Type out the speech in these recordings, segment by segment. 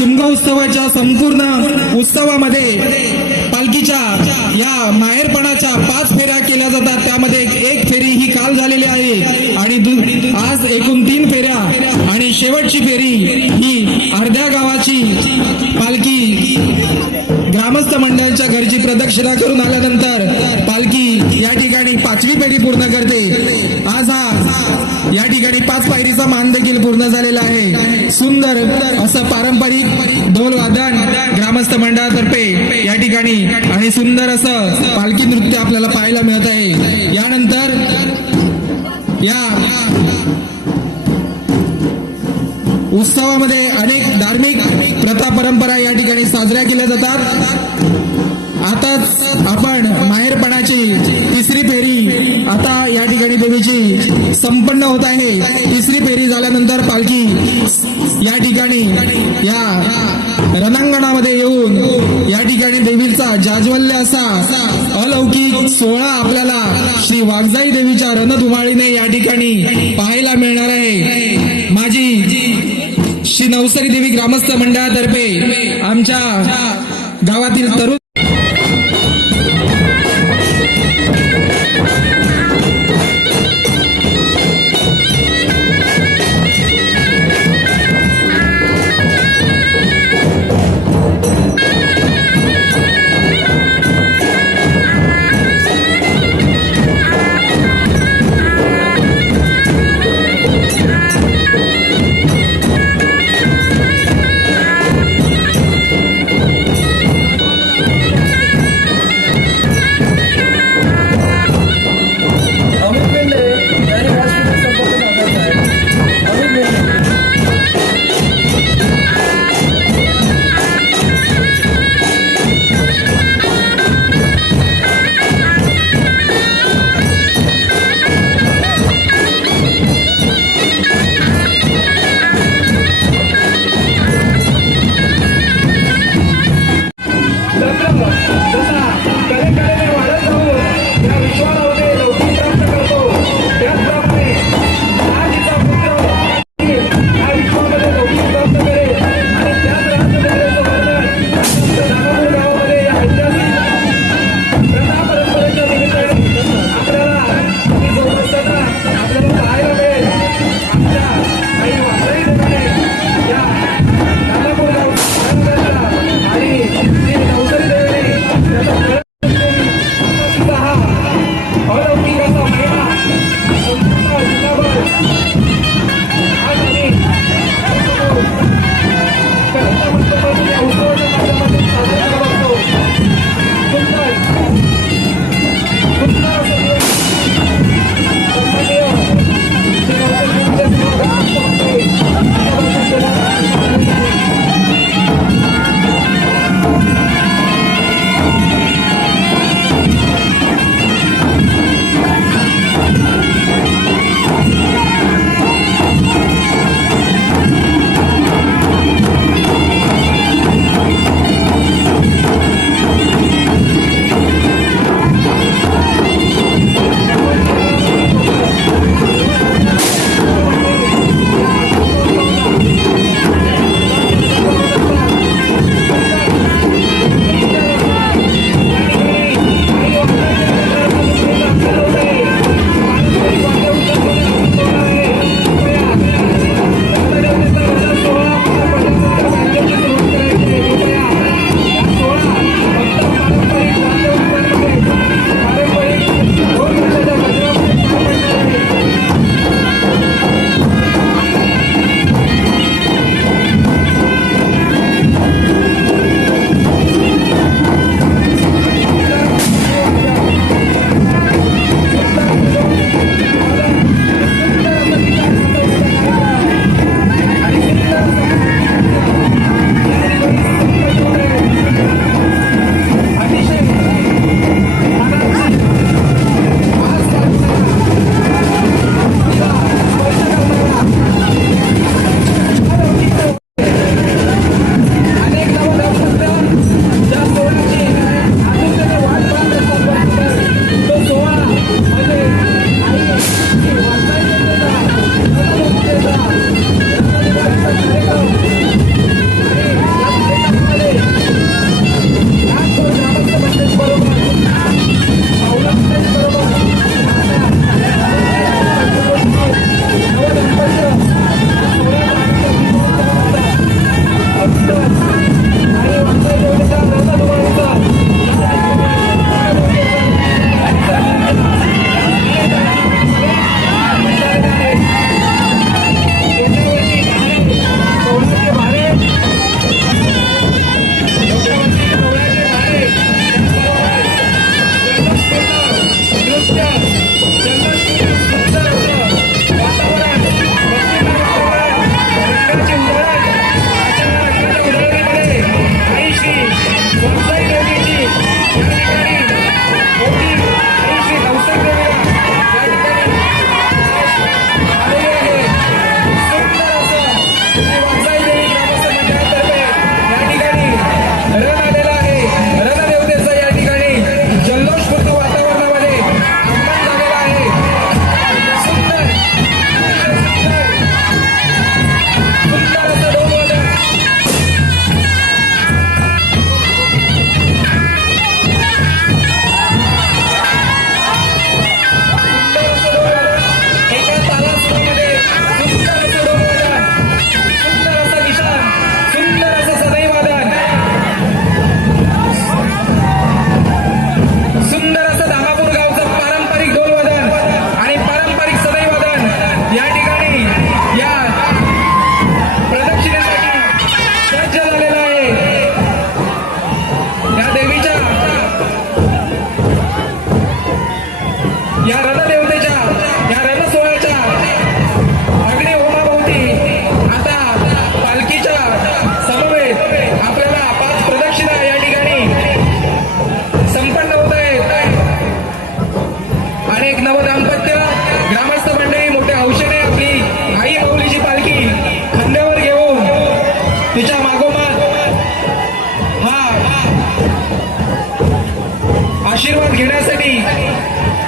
गणेशोत्सवाच्या संपूर्ण उत्सवामध्ये पालखीच्या या माहेरपणाच्या पाच फेऱ्या केल्या जातात. त्यामध्ये एक- फेरी ही काल झालेली आहे आणि दु- आज एकूण तीन फेऱ्या आणि शेवटची फेरी ही अर्ध्या गावाची पालखी ग्रामस्थ मंडळाच्या घरची प्रदक्षिणा करून आल्यानंतर पालखी या ठिकाणी पाचवी फेरी पूर्ण करते. आज हा या ठिकाणी पाच पायरीचा मान देखील पूर्ण झालेला आहे. सुंदर असं पारंपरिक ढोल वादन ग्रामस्थ मंडळातर्फे या ठिकाणी आणि सुंदर असं पालखी नृत्य आपल्याला पाहायला मिळत आहे. यानंतर या उत्सवामध्ये अनेक धार्मिक प्रथा परंपरा या ठिकाणी साजऱ्या केल्या जातात. आताच आपण माहेरपणाची तिसरी फेरी आता या ठिकाणी देवीची संपन्न होत आहे. तिसरी फेरी झाल्यानंतर या ठिकाणी या रणांगणामध्ये येऊन या ठिकाणी देवीचा जाज्वल्य असा अलौकिक सोहळा आपल्याला श्री वाघजाई देवीच्या रणधुमाळीने या ठिकाणी पाहायला मिळणार आहे. माझी श्री नवसरी देवी ग्रामस्थ मंडळातर्फे आमच्या गावातील तरुण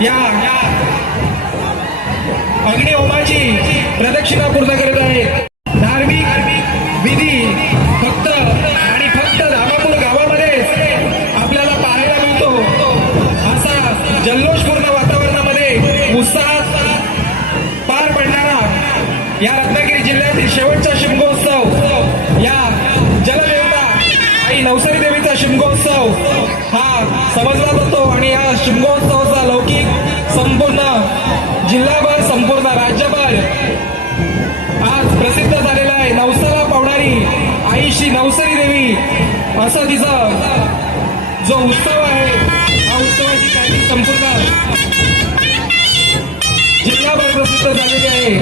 या अग्निहोमाची प्रदक्षिणा पूर्ण करत नवसारी देवीचा शिमगोत्सव. हा समजला जातो आणि या शिमगोत्सवाचा लौकिक संपूर्ण जिल्हाभर संपूर्ण राज्यभर आज प्रसिद्ध झालेला आहे नवसाला पावणारी आई श्री नवसारी देवी असा तिचा जो उत्सव आहे हा उत्सवाची काही संपूर्ण जिल्हाभर प्रसिद्ध झालेली आहे.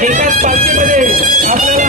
एकाच पालखीमध्ये आपल्याला